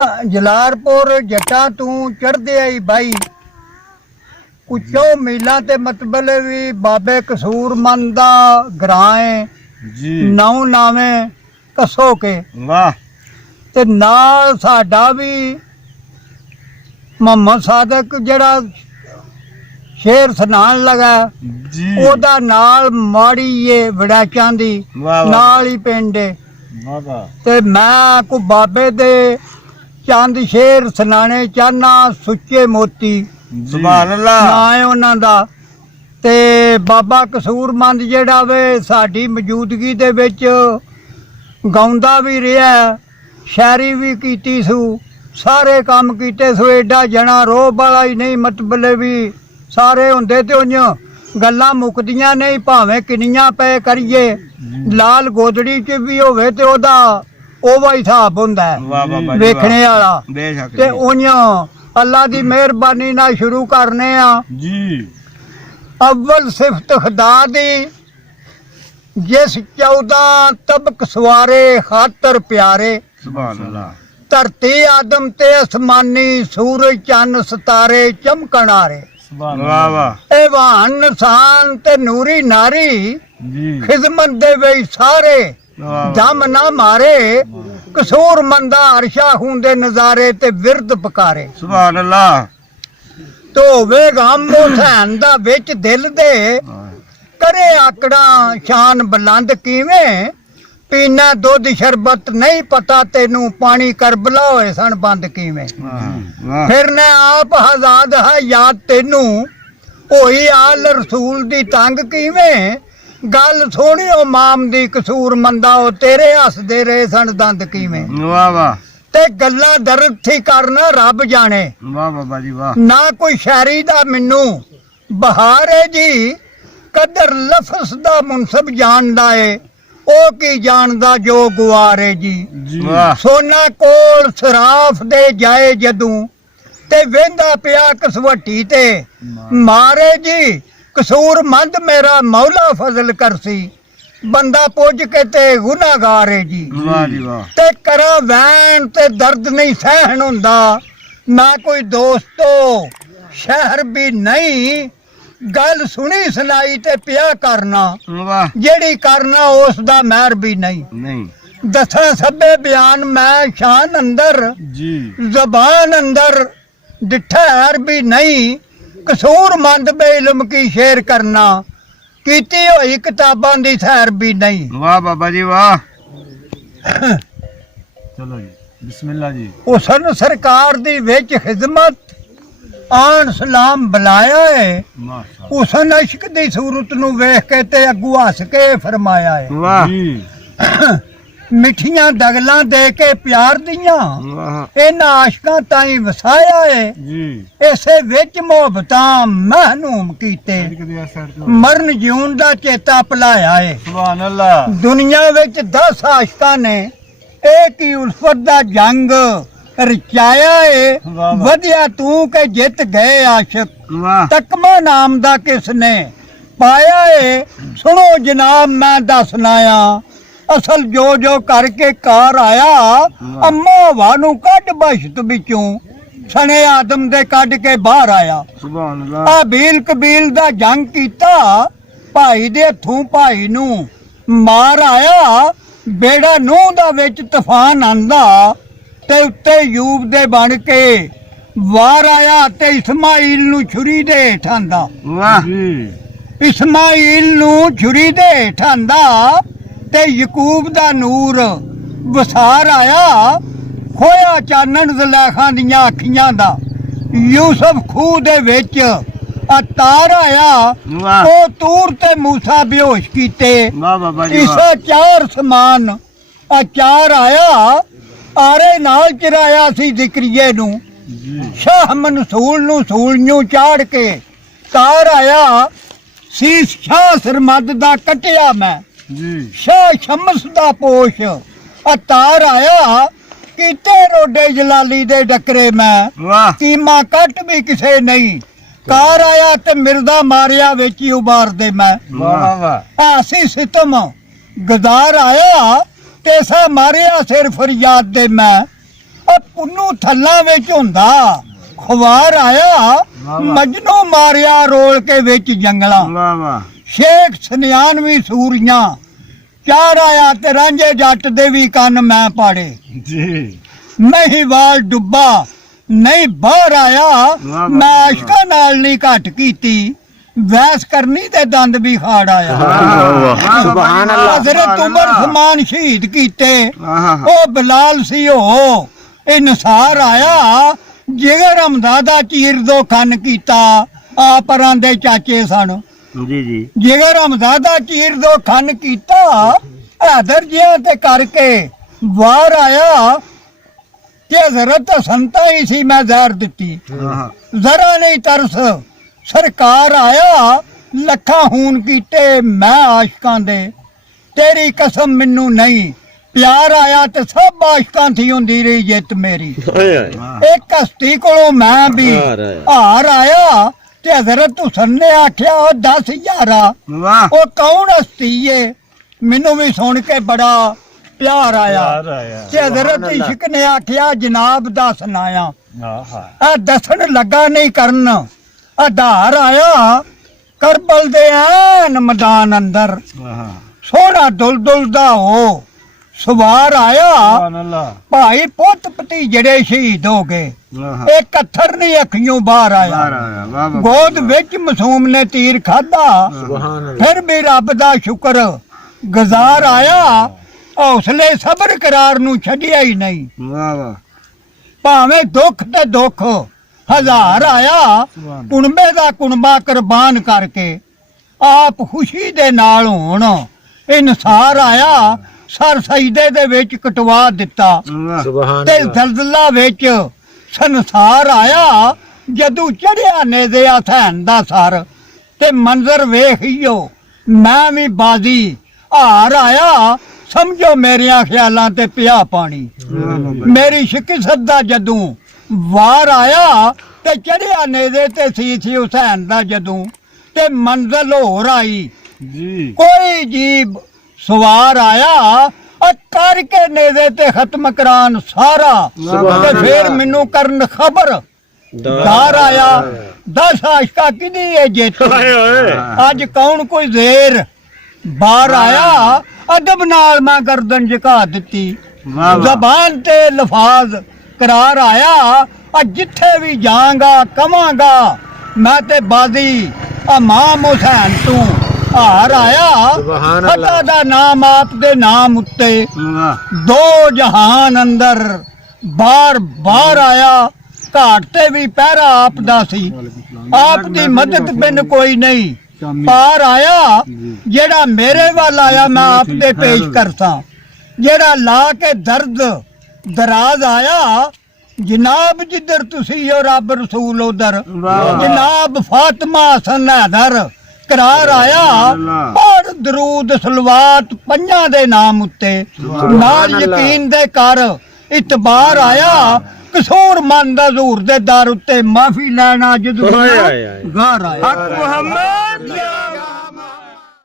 ਜਲਾਲਪੁਰ ਜੱਟਾਂ ਤੂੰ ਚੜ੍ਹਦੇ ਆਈ ਬਾਈ ਕੁਛੋ ਮੀਲਾਂ ਤੇ ਮਤਬਲ ਵੀ ਬਾਬੇ ਕਸੂਰਮੰਦ ਦਾ ਗਰਾਂ ਹੈ ਜੀ ਨੌ ਨਾਵੇਂ ਕਸੋ ਕੇ ਵਾਹ ਤੇ ਨਾਲ ਸਾਡਾ ਵੀ ਮੁਹੰਮਦ ਸਾਦਕ ਜਿਹੜਾ ਸ਼ੇਰ ਸੁਣਾਉਣ ਲਗਾ ਜੀ ਉਹਦਾ ਨਾਲ ਮਾੜੀ ਏ ਵੜਾਚਾਂ ਦੀ ਵਾਹ ਵਾਹ ਨਾਲ ਹੀ ਪਿੰਡ ਏ ਵਾਹ ਵਾਹ ਤੇ ਮੈਂ ਕੋ ਬਾਬੇ ਦੇ ਚੰਦ ਸ਼ੇਰ ਸੁਣਾਣੇ ਚਾਹਨਾ ਸੁੱਚੇ ਮੋਤੀ ਸੁਭਾਨ ਅੱਲਾਹ ਨਾਂ ਹੈ ਉਹਨਾਂ ਦਾ। ਤੇ ਬਾਬਾ ਕਸੂਰਮੰਦ ਜਿਹੜਾ ਵੇ ਸਾਡੀ ਮੌਜੂਦਗੀ ਦੇ ਵਿੱਚ ਗਾਉਂਦਾ ਵੀ ਰਿਹਾ, ਸ਼ਾਇਰੀ ਵੀ ਕੀਤੀ ਸੂ, ਸਾਰੇ ਕੰਮ ਕੀਤੇ ਸੂ। ਏਡਾ ਜਣਾ ਰੋਹ ਵਾਲਾ ਹੀ ਨਹੀਂ, ਮਤਬਲੇ ਵੀ ਸਾਰੇ ਹੁੰਦੇ ਤੇ ਉਂਝ ਗੱਲਾਂ ਮੁੱਕਦੀਆਂ ਨਹੀਂ, ਭਾਵੇਂ ਕਿੰਨੀਆਂ ਪਏ ਕਰੀਏ। ਲਾਲ ਗੋਦੜੀ 'ਚ ਵੀ ਹੋਵੇ ਤੇ ਉਹਦਾ ਉਹਵਾ ਹੀ ਹਿਸਾਬ ਹੁੰਦਾ ਹੈ ਵਾਹ ਵਾਹ ਵਾਹ ਵੇਖਣੇ ਵਾਲਾ। ਬੇਸ਼ੱਕ ਤੇ ਉਂਝ ਅੱਲਾ ਦੀ ਮਿਹਰਬਾਨੀ ਨਾਲ ਸ਼ੁਰੂ ਕਰਨੇ ਆ। ਜੀ ਅਵਲ ਸਿਫਤ ਖੁਦਾ ਦੀ, ਜਿਸ 14 ਤਬਕ ਸਵਾਰੇ ਖਾਤਰ ਪਿਆਰੇ। ਸੁਭਾਨ ਅੱਲਾਹ ਧਰਤੀ ਆਦਮ ਤੇ ਅਸਮਾਨੀ, ਸੂਰਜ ਚੰਨ ਸਿਤਾਰੇ ਚਮਕਣ ਆਰੇ। ਸੁਭਾਨ ਵਾਹ ਵਾਹ ਇਹ ਵਾਹਨ ਨਿਸ਼ਾਨ ਤੇ ਨੂਰੀ ਨਾਰੀ, ਜੀ ਖਿਦਮਤ ਦੇ ਵਿੱਚ ਸਾਰੇ ਵਾਹ ਦਮ ਨਾ ਮਾਰੇ। ਕਸੂਰਮੰਦਾ ਅਰਸ਼ਾ ਹੁੰਦੇ ਨਜ਼ਾਰੇ ਤੇ ਵਿਰਦ ਪਕਾਰੇ। ਸੁਭਾਨ ਅੱਲਾਹ ਧੋਵੇ ਗਮ ਹੁਸੈਨ ਦਾ ਵਿੱਚ ਦਿਲ ਦੇ, ਕਰੇ ਆਕੜਾ ਸ਼ਾਨ ਬੁਲੰਦ ਕਿਵੇਂ। ਪੀਣਾ ਦੁੱਧ ਸ਼ਰਬਤ ਨਹੀਂ ਪਤਾ ਤੈਨੂੰ, ਪਾਣੀ ਕਰਬਲਾ ਹੋਏ ਸਨ ਬੰਦ ਕਿਵੇਂ। ਵਾਹ ਫਿਰ ਨੇ ਆਪ ਆਜ਼ਾਦ ਹੈ ਯਾਦ ਤੈਨੂੰ, ਹੋਈ ਆਲ ਰਸੂਲ ਦੀ ਤੰਗ ਕਿਵੇਂ। ਗੱਲ ਸੋਹਣਿਓ ਮਾਮ ਦੀ ਕਸੂਰਮੰਦਾ, ਉਹ ਤੇਰੇ ਹੱਸਦੇ ਰਹੇ ਸਨ ਦੰਦ ਕਿਵੇਂ। ਵਾਹ ਵਾਹ ਤੇ ਗੱਲਾਂ ਦਰਦ ਥੀ ਕਰਨਾ ਰੱਬ ਜਾਣੇ, ਵਾਹ ਬਾਬਾ ਜੀ ਵਾਹ ਨਾ ਕੋਈ ਸ਼ਾਇਰੀ ਦਾ ਮੈਨੂੰ ਬਹਾਰ ਹੈ ਜੀ। ਕਦਰ ਲਫ਼ਜ਼ ਦਾ ਮੁਨਸਬ ਜਾਣਦਾ ਏ, ਉਹ ਕੀ ਜਾਣਦਾ ਜੋ ਗੁਆਰੇ ਜੀ। ਵਾਹ ਸੋਨਾ ਕੋਲ ਸਰਾਫ ਦੇ ਜਾਏ ਜਦੋਂ, ਤੇ ਵੇਂਦਾ ਪਿਆ ਕਸਵੱਟੀ ਤੇ ਮਾਰੇ ਜੀ। ਕਸੂਰਮੰਦ ਮੇਰਾ ਮੌਲਾ ਫਜ਼ਲ ਕਰਸੀ, ਬੰਦਾ ਪੁੱਜ ਕੇ ਤੇ ਗੁਨਾਹਗਾਰ ਏ ਜੀ। ਵਾਹ ਜੀ ਵਾਹ ਤੇ ਕਰਾਂ ਵੈਣ ਤੇ ਦਰਦ ਨਹੀਂ ਸਹਿਣ ਹੁੰਦਾ, ਮੈਂ ਕੋਈ ਦੋਸਤੋ ਸ਼ਹਿਰ ਵੀ ਨਹੀਂ। ਗੱਲ ਸੁਣੀ ਸੁਣਾਈ ਤੇ ਪਿਆ ਕਰਨਾ, ਵਾਹ ਜਿਹੜੀ ਕਰਨਾ ਉਸ ਦਾ ਮਹਿਰ ਵੀ ਨਹੀਂ। ਨਹੀਂ ਦਸਾਂ ਸਭੇ ਬਿਆਨ ਮੈਂ ਸ਼ਾਨ ਅੰਦਰ, ਜੀ ਜ਼ਬਾਨ ਅੰਦਰ ਡਿੱਠਾ ਹਰ ਵੀ ਨਹੀਂ। ਕਸੂਰਮੰਦ ਬੇਇਲਮ ਕੀ ਸ਼ੇਰ ਕਰਨਾ, ਕੀਤੀ ਹੋਈ ਕਿਤਾਬਾਂ ਦੀ ਸੈਰ ਵੀ ਨਹੀਂ। ਵਾਹ ਬਾਬਾ ਜੀ ਵਾਹ ਚਲੋ ਜੀ ਬਿਸਮਿਲ੍ਲਾ ਜੀ। ਹੁਸਨ ਸਰਕਾਰ ਦੀ ਵਿੱਚ ਖਿਦਮਤ ਆਣ ਸਲਾਮ ਬੁਲਾਇਆ ਏ। ਮਾਸ਼ਾ ਹੁਸਨ ਇਸ਼ਕ ਦੀ ਸੂਰਤ ਨੂੰ ਵੇਖ ਕੇ ਤੇ ਅੱਗੂ ਹੱਸ ਕੇ ਫਰਮਾਇਆ ਏ। ਵਾਹ ਜੀ ਮਿੱਠੀਆਂ ਦਗਲਾਂ ਦੇ ਕੇ ਪਿਆਰ ਦੀਆਂ, ਵਾਹ ਇਹਨਾਂ ਆਸ਼ਕਾਂ ਤਾਈਂ ਵਸਾਇਆ ਏ। ਜੀ ਇਸੇ ਵਿੱਚ ਮੁਹੱਬਤਾਂ ਮਹਿਨੂਮ ਕੀਤੇ, ਮਰਨ ਜਿਉਣ ਦਾ ਚੇਤਾ ਭੁਲਾਇਆ ਏ। ਸੁਭਾਨ ਅੱਲਾਹ ਦੁਨੀਆ ਵਿੱਚ 10 ਆਸ਼ਕਾਂ ਨੇ ਇੱਕ ਹੀ ਉਲਫਤ ਦਾ ਜੰਗ ਰਚਾਇਆ ਏ। ਵਾਹ ਵਾਹ। ਵਧਿਆ ਤੂੰ ਕਿ ਜਿੱਤ ਗਏ ਆਸ਼ਕ, ਵਾਹ ਤਕਮਾ ਨਾਮ ਦਾ ਕਿਸ ਨੇ ਪਾਇਆ ਏ। ਸੁਣੋ ਜਨਾਬ ਮੈਂ ਦੱਸਣਾ ਆ, ਅਸਲ ਜੋ ਕਰਕੇ ਕਾਰ ਆਇਆ। ਅੰਮਾ ਹਵਾ ਨੂੰ ਕੱਢ ਬਸ਼ਤ ਵਿੱਚੋਂ, ਸਣੇ ਆਦਮ ਦੇ ਕੱਢ ਕੇ ਬਾਹਰ ਆਇਆ। ਸੁਭਾਨ ਅੱਲਾਹ ਆ ਬੀਲ ਕਬੀਲ ਦਾ ਜੰਗ ਕੀਤਾ, ਭਾਈ ਦੇ ਹੱਥੋਂ ਭਾਈ ਨੂੰ ਮਾਰ ਆਇਆ। ਬੇੜਾ ਨੂੰਹ ਦਾ ਵਿੱਚ ਤੂਫਾਨ ਆਂਦਾ, ਤੇ ਉੱਤੇ ਯੂਬ ਦੇ ਬਣ ਕੇ ਵਾਰ ਆਇਆ। ਤੇ ਇਸਮਾਈਲ ਨੂੰ ਛੁਰੀ ਦੇ ਹੇਠ ਆਂਦਾ, ਵਾਹ ਜੀ ਇਸਮਾਈਲ ਨੂੰ ਛੁਰੀ ਦੇ ਹੇਠ ਆਂਦਾ। ਤੇ ਯਕੂਬ ਦਾ ਨੂਰ ਵਸਾਰ ਆਇਆ। ਖੋਇਆ ਚਾਨਣ ਜ਼ੁਲੈਖਾਂ ਦੀਆਂ ਅੱਖੀਆਂ ਦਾ, ਯੂਸਫ ਖੂਹ ਦੇ ਵਿੱਚ ਤਾਰ ਆਇਆ। ਵਾਹ ਉਹ ਤੂਰ ਤੇ ਮੂਸਾ ਬੇਹੋਸ਼ ਕੀਤੇ, ਵਾਹ ਬਾਬਾ ਜੀ ਵਾਹ ਇਸਾ ਚਾਰ ਸਮਾਨ ਅਚਾਰ ਆਇਆ। ਆਰੇ ਨਾਲ ਚਰਾਇਆ ਸੀ ਜ਼ਿਕਰੀਏ ਨੂੰ, ਜੀ ਸ਼ਾਹ ਮਨਸੂਲ ਨੂੰ ਸੂਲ ਨੂੰ ਚਾੜ ਕੇ ਤਾਰ ਆਇਆ। ਸੀਸ ਸ਼ਾਹ ਸਰਮਦ ਦਾ ਕਟਿਆ ਮੈਂ, ਜੀ ਸ਼ਾਹ ਸ਼ਮਸ ਦਾ ਪੋਸ਼ ਤਾਰ ਆਇਆ। ਕੀਤੇ ਰੋਡੇ ਜਲਾਲੀ ਦੇ ਡਕਰੇ ਮੈਂ, ਵਾਹ ਕੀਮਾ ਕੱਟ ਵੀ ਕਿਸੇ ਨਹੀਂ। ਕਾਰ ਆਇਆ ਤੇ ਮਿਰਦਾ ਮਾਰਿਆ ਵਿੱਚ ਹੀ ਉਬਾਰਦੇ ਮੈਂ, ਵਾਹ ਵਾਹ ਐਸੀ ਸਿਤਮ ਗਦਾਰ ਆਇਆ। ਤੇਸਾ ਮਾਰਿਆ ਸਿਰ ਫਰਿਆਦ ਦੇ ਮੈਂ, ਉਹ ਪੁੰਨੂ ਥੱਲਾਂ ਵਿੱਚ ਹੁੰਦਾ ਖਵਾਰ ਆਇਆ ਮਜਨੂ ਮਾਰਿਆ ਰੋਲ ਕੇ ਵਿੱਚ ਜੰਗਲਾਂ ਵਾਹ ਵਾਹ ਸ਼ੇਖ ਸਨਿਆਨਵੀ ਸੂਰੀਆਂ ਚਾਰ ਆਇਆ ਤੇ ਰਾਂਝੇ ਜੱਟ ਦੇ ਵੀ ਕੰਨ ਮੈਂ ਪਾੜੇ ਜੀ ਨਹੀਂ ਵਾਲ ਡੁੱਬਾ ਨਹੀਂ ਬਾਹਰ ਆਇਆ ਮੈਂ ਆਸ਼ਕਾਂ ਨਾਲ ਨਹੀਂ ਘੱਟ ਕੀਤੀ ਵੈਸ ਕਰਨੀ ਤੇ ਦੰਦ ਵੀ ਖਾੜ ਆਇਆ ਸੁਭਾਨ ਹਜ਼ਰਤ ਉਮਰ ਸਮਾਨ ਸ਼ਹੀਦ ਕੀਤੇ ਅੱਲਾਹ ਉਹ ਬਲਾਲ ਸੀ ਉਹ ਇਹ ਨਸਾਰ ਆਇਆ ਜਿਗਰ ਹਮਦਾ ਦਾ ਚੀਰ ਦੋ ਖੰਨ ਕੀਤਾ ਆ ਪਰਾਂ ਦੇ ਚਾਚੇ ਸਨ ਜੀ ਜੀ ਜਿਗਰ ਹਮਦਾ ਦਾ ਚੀਰ ਦੋ ਖੰਨ ਕੀਤਾ ਹੈਦਰ ਜਿਹਾ ਤੇ ਕਰਕੇ ਵਾਰ ਆਇਆ ਤੇ ਹਜ਼ਰਤ ਸੰਤਾ ਹੀ ਸੀ ਮੈਂ ਜ਼ਹਿਰ ਦਿੱਤੀ ਜ਼ਰਾ ਨਹੀਂ ਤਰਸ ਸਰਕਾਰ ਆਇਆ ਲੱਖਾਂ ਖੂਨ ਕੀਤੇ ਮੈਂ ਆਸ਼ਕਾਂ ਦੇ ਤੇਰੀ ਕਸਮ ਮੈਨੂੰ ਨਹੀਂ ਪਿਆਰ ਆਇਆ ਤੇ ਸਭ ਆਸ਼ਕਾਂ ਥੀ ਹੁੰਦੀ ਰਹੀ ਜਿੱਤ ਮੇਰੀ ਇੱਕ ਹਸਤੀ ਕੋਲੋਂ ਮੈਂ ਵੀ ਹਾਰ ਆਇਆ ਤੇ ਹਜ਼ਰਤ ਹੁਸਨ ਨੇ ਆਖਿਆ ਉਹ 10,000 ਵਾਹ ਉਹ ਕੌਣ ਹਸਤੀ ਏ ਮੈਨੂੰ ਵੀ ਸੁਣ ਕੇ ਬੜਾ ਪਿਆਰ ਆਇਆ ਤੇ ਹਜ਼ਰਤ ਇਸ਼ਕ ਨੇ ਆਖਿਆ ਜਨਾਬ ਦਾ ਸੁਨਾਇਆ ਆ ਦੱਸਣ ਲੱਗਾ ਨਹੀਂ ਕਰਨ ਆਧਾਰ ਆਇਆ ਕਰਬਲ ਦੇ ਐਨ ਮੈਦਾਨ ਅੰਦਰ ਸੋਹਣਾ ਦੁਲਦੁਲ ਦਾ ਹੋ ਸਵਾਰ ਆਇਆ ਅੱਲਾਹ ਭਾਈ ਪੁੱਤ ਪਤੀ ਜਿਹੜੇ ਸ਼ਹੀਦ ਹੋ ਗਏ ਇਹ ਕੱਥਰ ਨਹੀਂ ਅੱਖੀਓਂ ਬਾਹਰ ਆਇਆ ਵਾਹ ਵਾਹ ਗੋਦ ਵਿੱਚ ਮਾਸੂਮ ਨੇ ਤੀਰ ਖਾਦਾ ਫਿਰ ਵੀ ਰੱਬ ਦਾ ਸ਼ੁਕਰ ਗੁਜ਼ਾਰ ਆਇਆ ਹੌਸਲੇ ਸਬਰ ਕਰਾਰ ਨੂੰ ਛੱਡਿਆ ਹੀ ਨਹੀਂ ਵਾਹ ਵਾਹ ਭਾਵੇਂ ਦੁੱਖ ਤੇ ਦੁੱਖ ਹਜ਼ਾਰ ਆਇਆ ਕੁਣਬੇ ਦਾ ਕੁਣਬਾ ਕੁਰਬਾਨ ਕਰਕੇ ਆਪ ਖੁਸ਼ੀ ਦੇ ਨਾਲ ਹੋਣ ਇਨਸਾਰ ਆਇਆ ਸਰ ਸਜਦੇ ਦੇ ਵਿੱਚ ਕਟਵਾ ਦਿੱਤਾ ਤੇ ਜ਼ਲਜ਼ਲਾ ਵਿੱਚ ਸੰਸਾਰ ਆਇਆ ਜਦੋਂ ਚੜਿਆ ਨੇ ਦੇ ਹਸੈਨ ਦਾ ਸਰ ਤੇ ਮੰਜ਼ਰ ਵੇਖਿਓ ਮੈਂ ਵੀ ਬਾਜ਼ੀ ਹਾਰ ਆਇਆ ਸਮਝੋ ਮੇਰਿਆਂ ਖਿਆਲਾਂ ਤੇ ਪਿਆ ਪਾਣੀ ਮੇਰੀ ਸ਼ਿਕਸਤ ਦਾ ਜਦੋਂ ਵਾਰ ਆਇਆ ਤੇ ਚੜਿਆ ਨੇਜ਼ੇ ਤੇ ਸੀ ਹੁਸੈਨ ਦਾ ਜਦੋਂ ਤੇ ਮੰਜ਼ਲ ਹੋਰ ਆਈ ਜੀ ਕੋਈ ਜੀਬ ਸਵਾਰ ਆਇਆ ਕਰਕੇ ਨੇਜ਼ੇ ਤੇ ਖਤਮ ਕਰਾਨ ਸਾਰਾ ਤੇ ਫੇਰ ਮੈਨੂੰ ਕਰਨ ਖਬਰ ਦਾਰ ਆਇਆ 10 ਆਸ਼ਕਾ ਕਿਦੀ ਇਹ ਜਿੱਤ ਅੱਜ ਕੌਣ ਕੋਈ ਜ਼ੇਰ ਬਾਹਰ ਆਇਆ ਅਦਬ ਨਾਲ ਮੈਂ ਗਰਦਨ ਝੁਕਾ ਦਿੱਤੀ ਜ਼ਬਾਨ ਤੇ ਲਫ਼ਾਜ਼ ਕਰਾਰ ਆਇਆ ਜਿੱਥੇ ਵੀ ਜਾਵਾਂਗਾ ਕਵਾਂਗਾ ਮੈਂ ਤੇ ਬਾਜ਼ੀ ਇਮਾਮ ਹੁਸੈਨ ਤੂੰ ਹਾਰ ਆਇਆ ਫਤਿਹ ਦਾ ਨਾਮ ਆਪ ਦੇ ਨਾਮ ਉੱਤੇ ਦੋ ਜਹਾਨ ਅੰਦਰ ਬਾਰ ਬਾਰ ਆਇਆ ਘਾਟ ਤੇ ਵੀ ਪਹਿਰਾ ਆਪ ਦਾ ਸੀ ਆਪ ਦੀ ਮਦਦ ਬਿਨ ਕੋਈ ਨਹੀਂ ਪਾਰ ਆਇਆ ਜਿਹੜਾ ਮੇਰੇ ਵੱਲ ਆਇਆ ਮੈਂ ਆਪ ਦੇ ਪੇਸ਼ ਕਰਸਾਂ ਜਿਹੜਾ ਲਾ ਕੇ ਦਰਦ ਦਰਾਜ਼ ਆਇਆ ਜਨਾਬ ਜਿੱਧਰ ਤੁਸੀਂ ਹੋ ਰੱਬ ਰਸੂਲ ਉਧਰ ਜਨਾਬ ਫਾਤਮਾ ਹਸਨ ਹੈਦਰ ਕਰਾਰ ਆਇਆ ਪੜ ਦਰੂਦ ਸਲਵਾਤ ਪੰਜਾਂ ਦੇ ਨਾਮ ਉੱਤੇ ਨਾਲ ਯਕੀਨ ਦੇ ਕਰ ਇਤਬਾਰ ਆਇਆ ਕਸੂਰ ਮੰਦ ਹਜ਼ੂਰ ਦੇ ਦਰ ਉੱਤੇ ਮਾਫੀ ਲੈਣਾ ਜਦੋਂ ਘਰ ਆਇਆ ਮੁਹੰਮਦ